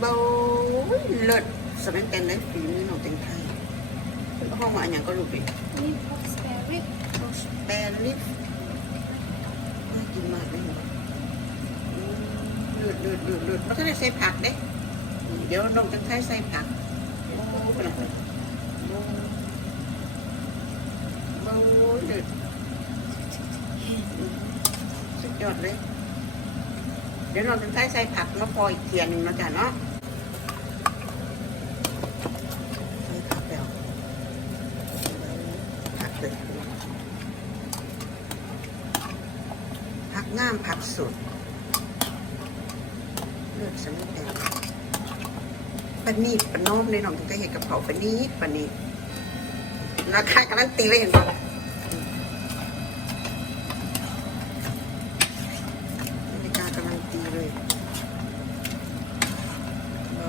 เบาเลิศสมัยแต่นเลยฝีมือน้องแต่งไทยห้องว่าอันหยังก็รู้ดินี่พวกสเปรย์โรสแปรลิฟน่ากินมากเลยอืมเลือดเลือดเลือดเลือดมันก็ได้ใส่ผักเด้เดี๋ยวน้องจังไทยใส่ผักโอ้โหเป็นไรโอ้โหเลือดสุดยอดเลยเดี๋ยวน้องจังไทยใส่ผักมาพออีกเทียนหนึ่งเนาะจ้ะเนาะใส่ผักแล้ว ผักเลยผักงามผักสดเลือกสมุนไพรปนีปนอมในหนองถึงจะเห็นกระเขาปนีปนีราคาการันตีเลยเห็นปะนาฬิกาการันตีเลยเบา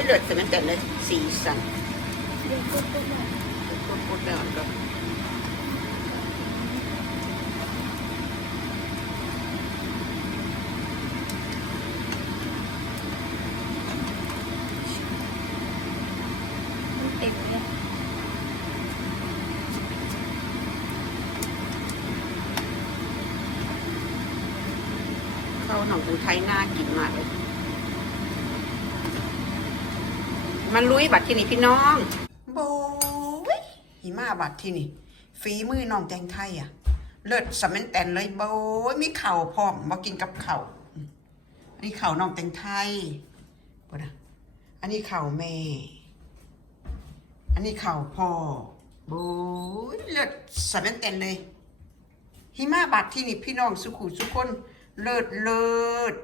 โอ้ยเลือดแต่มันแต่เลยสีสันเดี๋ยวปุ๊บปุ๊บมาพูดพูดได้ก่อนก็มันเต็มเลยเข้าหนองปูไทยน่ากินมากเลย มันลุยบัตรที่นี่พี่น้องโบยหิมาบัตรที่นี่ฝีมือน้องแตงไทยอะ เลิศสำเม็นแตนเลยโบยมีเข่าพร้อมมากินกับเข่าอันนี้เข่าน้องแตงไทยบ่นะอันนี้เข่าแม่ อันนี้เข่าพ่อโบยเลิศสำเม็นแตนเลย หิมาบัตรที่นี่พี่น้องสุขุสุคนเลิศเลิศ